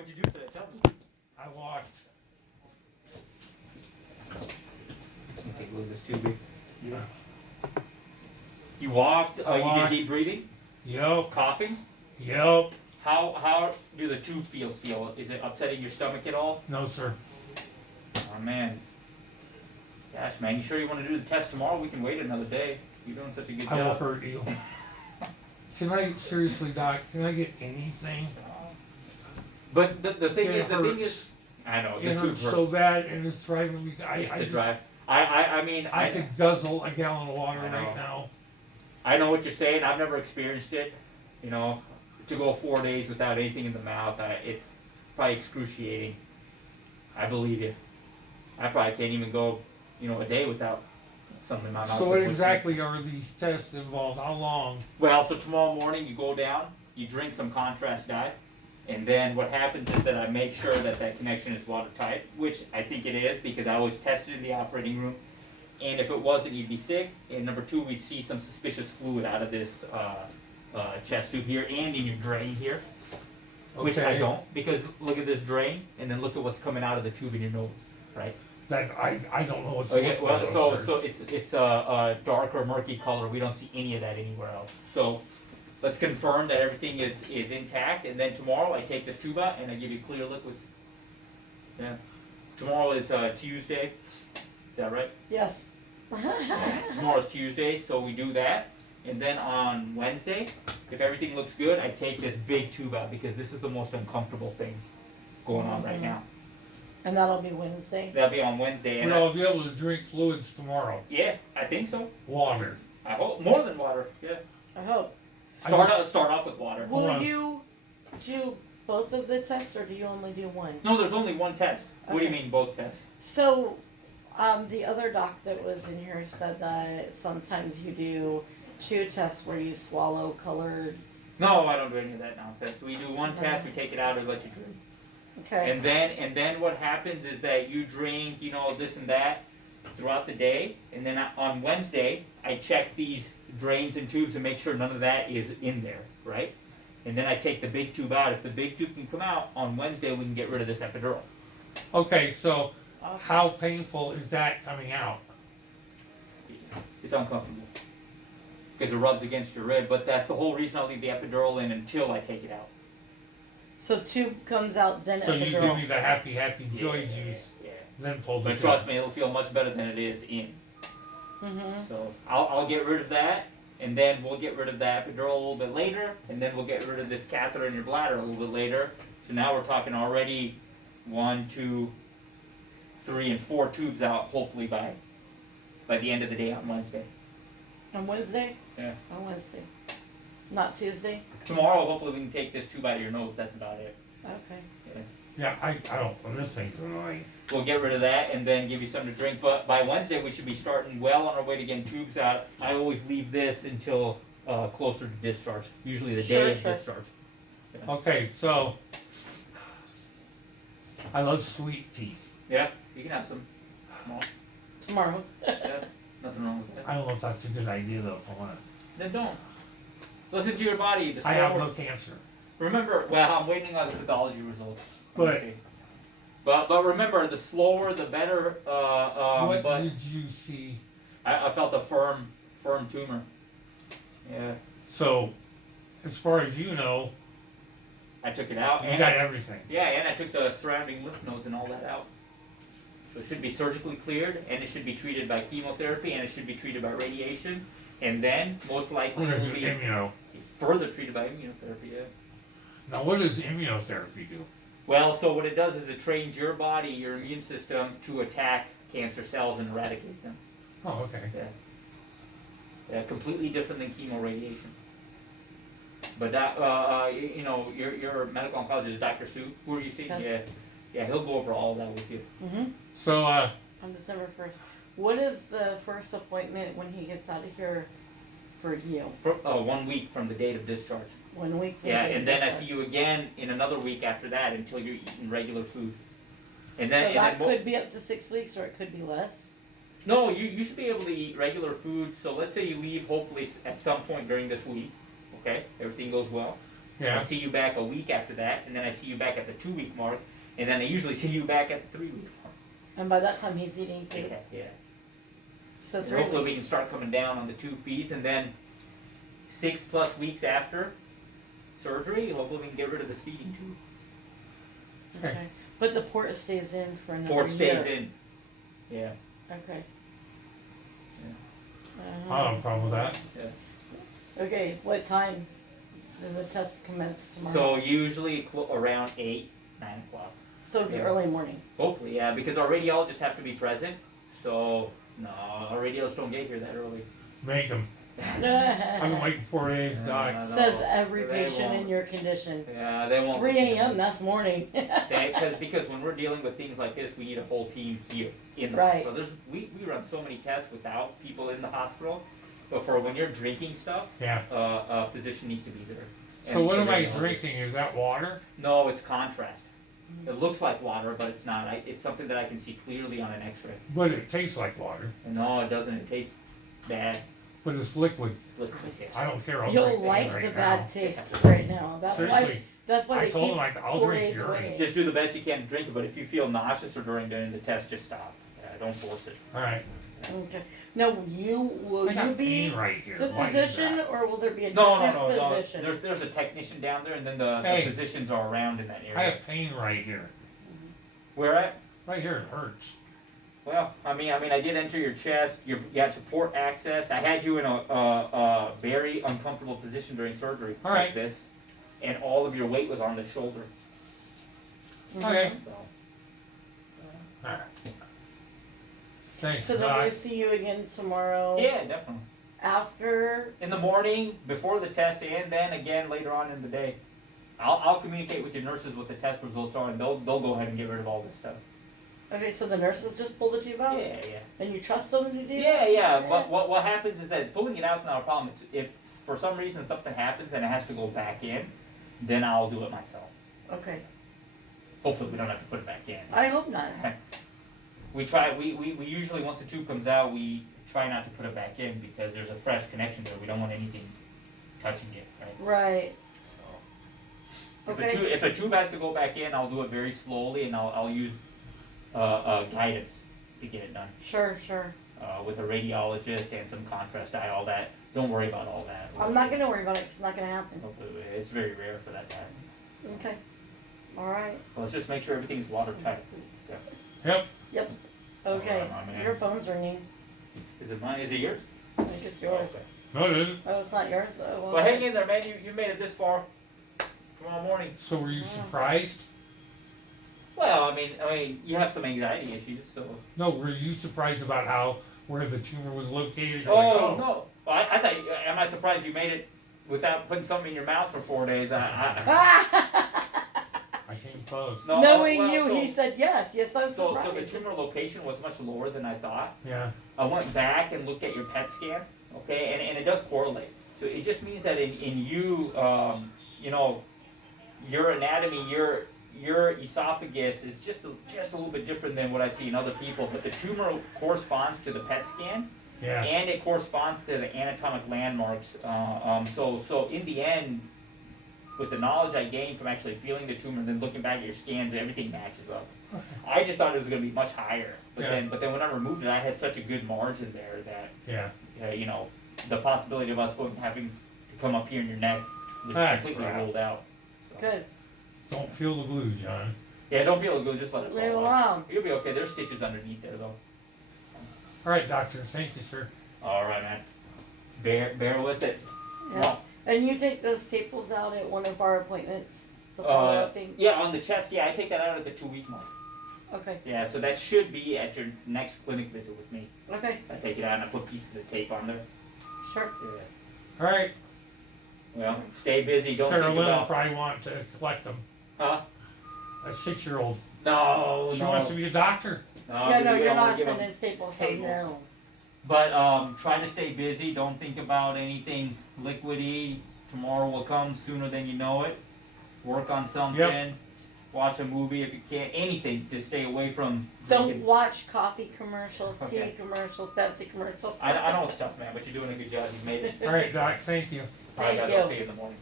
What'd you do today? Tell me. I walked. Take a look at this tubing. Yeah. You walked. I You walked. did deep breathing. Yep. Coughing. Yep. How do the tube feels feel? Is it upsetting your stomach at all? No, sir. Oh man. Gosh, man, you sure you want to do the test tomorrow? We can wait another day. You're doing such a good I will job. hurt you. Can I, seriously, Doc, can I get anything? But the thing It is, the thing hurts. is, I know It the tube hurts hurts. so bad and it's driving me. It's I the just- drive. I mean, I could guzzle a gallon of water I know. right now. I know what you're saying. I've never experienced it. You know, to go 4 days without anything in the mouth, it's probably excruciating. I believe you. I probably can't even go, a day without something in my mouth. So what exactly are these tests involved? How long? Well, so tomorrow morning you go down, you drink some contrast dye, and then what happens is that I make sure that connection is watertight, which I think it is because I always test it in the operating room. And if it wasn't, you'd be sick. And number two, we'd see some suspicious fluid out of this chest tube here and in your drain here, which I Okay. don't, because look at this drain, and then look at what's coming out of the tube in your nose, right? That I don't know what's Okay, well, sir. so it's a darker, murky color. We don't see any of that anywhere else. So let's confirm that everything is intact, and then tomorrow I take this tube out and I give you clear liquids. Yeah. Tomorrow is Tuesday. Is that right? Yes. Tomorrow's Tuesday, so we do that. And then on Wednesday, if everything looks good, I take this big tube out because this is the most uncomfortable thing going on right now. And that'll be Wednesday. That'll be on Wednesday. And But I'll be able to drink fluids tomorrow. yeah, I think so. Water. I hope more than water. Yeah. I hope. Start off with water. Hold Will on. you do both of the tests or do you only do one? No, there's only one test. What do you Okay. mean both tests? So, the other doc that was in here said that sometimes you do chew tests where you swallow colored. No, I don't do any of that nonsense. We do one test, we take it out, and let you drink. Okay. And then what happens is that you drink, this and that throughout the day, and then on Wednesday I check these drains and tubes and make sure none of that is in there, right? And then I take the big tube out. If the big tube can come out on Wednesday, we can get rid of this epidural. Okay, so Awesome. how painful is that coming out? It's uncomfortable because it rubs against your rib, but that's the whole reason I'll leave the epidural in until I take it out. So tube comes out, then So you give epidural. me the happy joy Yeah, juice, Yeah. then pull the But trust me, it'll feel much better than it is in. Mm-hmm. So I'll get rid of that, and then we'll get rid of the epidural a little bit later, and then we'll get rid of this catheter in your bladder a little bit later. So now we're talking already 1, 2, 3, and 4 tubes out, hopefully by the end of the day on Wednesday. On Wednesday? Yeah. On Wednesday. Not Tuesday? Tomorrow, hopefully we can take this tube out of your nose. That's about it. Okay. Yeah, I don't. This thing's annoying. We'll get rid of that and then give you something to drink. But by Wednesday, we should be starting well on our way to getting tubes out. I always leave this until closer to discharge, usually the day of Sure. discharge. Okay, so I love sweet tea. Yeah, you can have some. Tomorrow. Yeah, nothing wrong with that. I don't know if that's a good idea though. If I want to. Then don't. Listen to your body. The I have slower- no cancer. Remember, well, I'm waiting on the pathology results. Let me But- see. But remember, the slower, the better. What But did you see? I felt a firm tumor. Yeah, So, as far as you know, I took it out. you and got I- everything. Yeah, and I took the surrounding lymph nodes and all that out. So it should be surgically cleared, and it should be treated by chemotherapy, and it should be treated by radiation, and then most likely We're it gonna will do be immuno. further treated by immunotherapy. Yeah. Now, what does immunotherapy do? Well, so what it does is it trains your body, your immune system, to attack cancer cells and eradicate them. Oh, okay. Yeah, completely different than chemoradiation. But that, your medical oncologist, Dr. Sue, who are you seeing? Yes. Yeah, he'll go over all that with you. Mm-hmm. So, On December 1st. What is the first appointment when he gets out of here for you? For, 1 week from the date of discharge. 1 week from Yeah, the and then I discharge. see you again in another week after that until you're eating regular food. And So then, that and then could be up to 6 weeks or it could be less. no, you should be able to eat regular food. So let's say you leave hopefully at some point during this week. Okay, everything goes well. Yeah. I see you back a week after that, and then I see you back at the 2-week mark, and then I usually see you back at the 3-week mark. And by that time, he's eating food. Yeah. So And 3 hopefully we weeks. can start coming down on the tube fees, and then 6+ weeks after surgery, hopefully we can get rid of this feeding tube. Okay. But the port stays in for another Port stays year. in. Yeah. Okay. I don't have a problem with that. Okay, what time do the tests commence tomorrow? So usually around 8, 9 o'clock. So it'd be yeah. early morning. Hopefully, yeah, because our radiologists have to be present. So no, our radiologists don't get here that early. Make them. I've been waiting 4 days, Doc. No. Says every They patient won't. in your condition. Yeah, they won't. 3 listen to a.m. me. That's morning. Because when we're dealing with things like this, we need a whole team here in the Right. hospital. We run so many tests without people in the hospital, but for when you're drinking stuff, Yeah. a physician needs to be there. So And what the am I radiologist. drinking? Is that water? No, it's contrast. It looks like water, but it's not. It's something that I can see clearly on an X-ray. But it tastes like water. And no, it doesn't. It tastes bad. But it's liquid. It's liquid. Yeah. I don't care. I'll You'll drink like it right the now. bad taste right now. That's Seriously. why. That's why I they told keep him I'll 4 drink days urine. away. Just do the best you can to drink it, but if you feel nauseous or during the test, just stop. Don't force it. All right. Okay. Now, will I got you be pain right here. the Why is physician, that? or will there be a No, different physician? There's a technician down there, and then the Hey. physicians are around in that area. I have pain right here. Where at? Right here. It hurts. Well, I mean, I did enter your chest. You got support access. I had you in a very uncomfortable position during surgery All like right. this, and all of your weight was on the shoulder. Mhm. Okay. So, All right. Thanks, So then Doc. we'll see you again tomorrow. yeah, definitely. After. In the morning, before the test, and then again later on in the day. I'll communicate with your nurses what the test results are, and they'll go ahead and get rid of all this stuff. Okay, so the nurses just pull the tube out, Yeah. and you trust them to do Yeah, that? yeah. But what happens is that pulling it out's not a problem. It's, if for some reason something happens and it has to go back in, then I'll do it myself. Okay. Hopefully we don't have to put it back in. I hope not. We try. We usually once the tube comes out, we try not to put it back in because there's a fresh connection there. We don't want anything touching it, right? Right. So Okay. if a tube has to go back in, I'll do it very slowly, and I'll use guidance to get it done. Sure. With a radiologist and some contrast dye, all that. Don't worry about all that. I'm not gonna worry about it. 'Cause it's not gonna happen. Hopefully, it's very rare for that to happen. Okay. All right. So let's just make sure everything's watertight. Yep. Okay. Alright, my man. Your phone's ringing. Is it mine? Is it yours? I think it's yours. Okay. No, it isn't. Oh, it's not yours. Oh, Well, hang in there, man. You made it this far. Tomorrow morning. So were you surprised? Well, I mean, you have some anxiety issues, so. No, were you surprised about where the tumor was located? You're Oh, like, no. Well, I thought. Am I surprised you made it without putting something in your mouth for 4 days? I came close. No, Knowing well, you, so- he said yes. Yes, I'm So surprised. the tumor location was much lower than I thought. Yeah. I went back and looked at your PET scan, okay, and it does correlate. So it just means that in you, you know, your anatomy, your esophagus is just a little bit different than what I see in other people. But the tumor corresponds to the PET scan, Yeah. and it corresponds to the anatomic landmarks. So in the end, with the knowledge I gained from actually feeling the tumor and then looking back at your scans, everything matches up. I just thought it was going to be much higher, but Yeah. then when I removed it, I had such a good margin there that Yeah. you know, the possibility of us having to come up here in your neck was That's completely right. ruled out. So, Good. Don't feel the glue, John. yeah, don't be able to go. Just let it Leave it fall off. alone. You'll be okay. There's stitches underneath there though. All right, doctor. Thank you, sir. All right, man. Bear with it. Yes. And you take those staples out at one of our appointments. The follow-up thing. Yeah, on the chest. Yeah, I take that out at the 2-week mark. Okay. Yeah, so that should be at your next clinic visit with me. Okay. I take it out and I put pieces of tape on there. Sure. Yeah. All right. Well, stay busy. Don't Sarah think Lynn will about. probably want to collect them. Huh? A 6-year-old. No, She no. wants to be a doctor. Yeah, no, we you're don't wanna not give 'em sending staples. So staples. no. But try to stay busy. Don't think about anything liquidy. Tomorrow will come sooner than you know it. Work on something. Watch a movie if you can. Anything to stay away from Don't drinking. watch coffee commercials, Okay. tea commercials, Pepsi commercials. I know stuff, man, but you're doing a good job. You made it. All right, doc. Thank you. All right, Thank guys. I'll you. see you in the morning.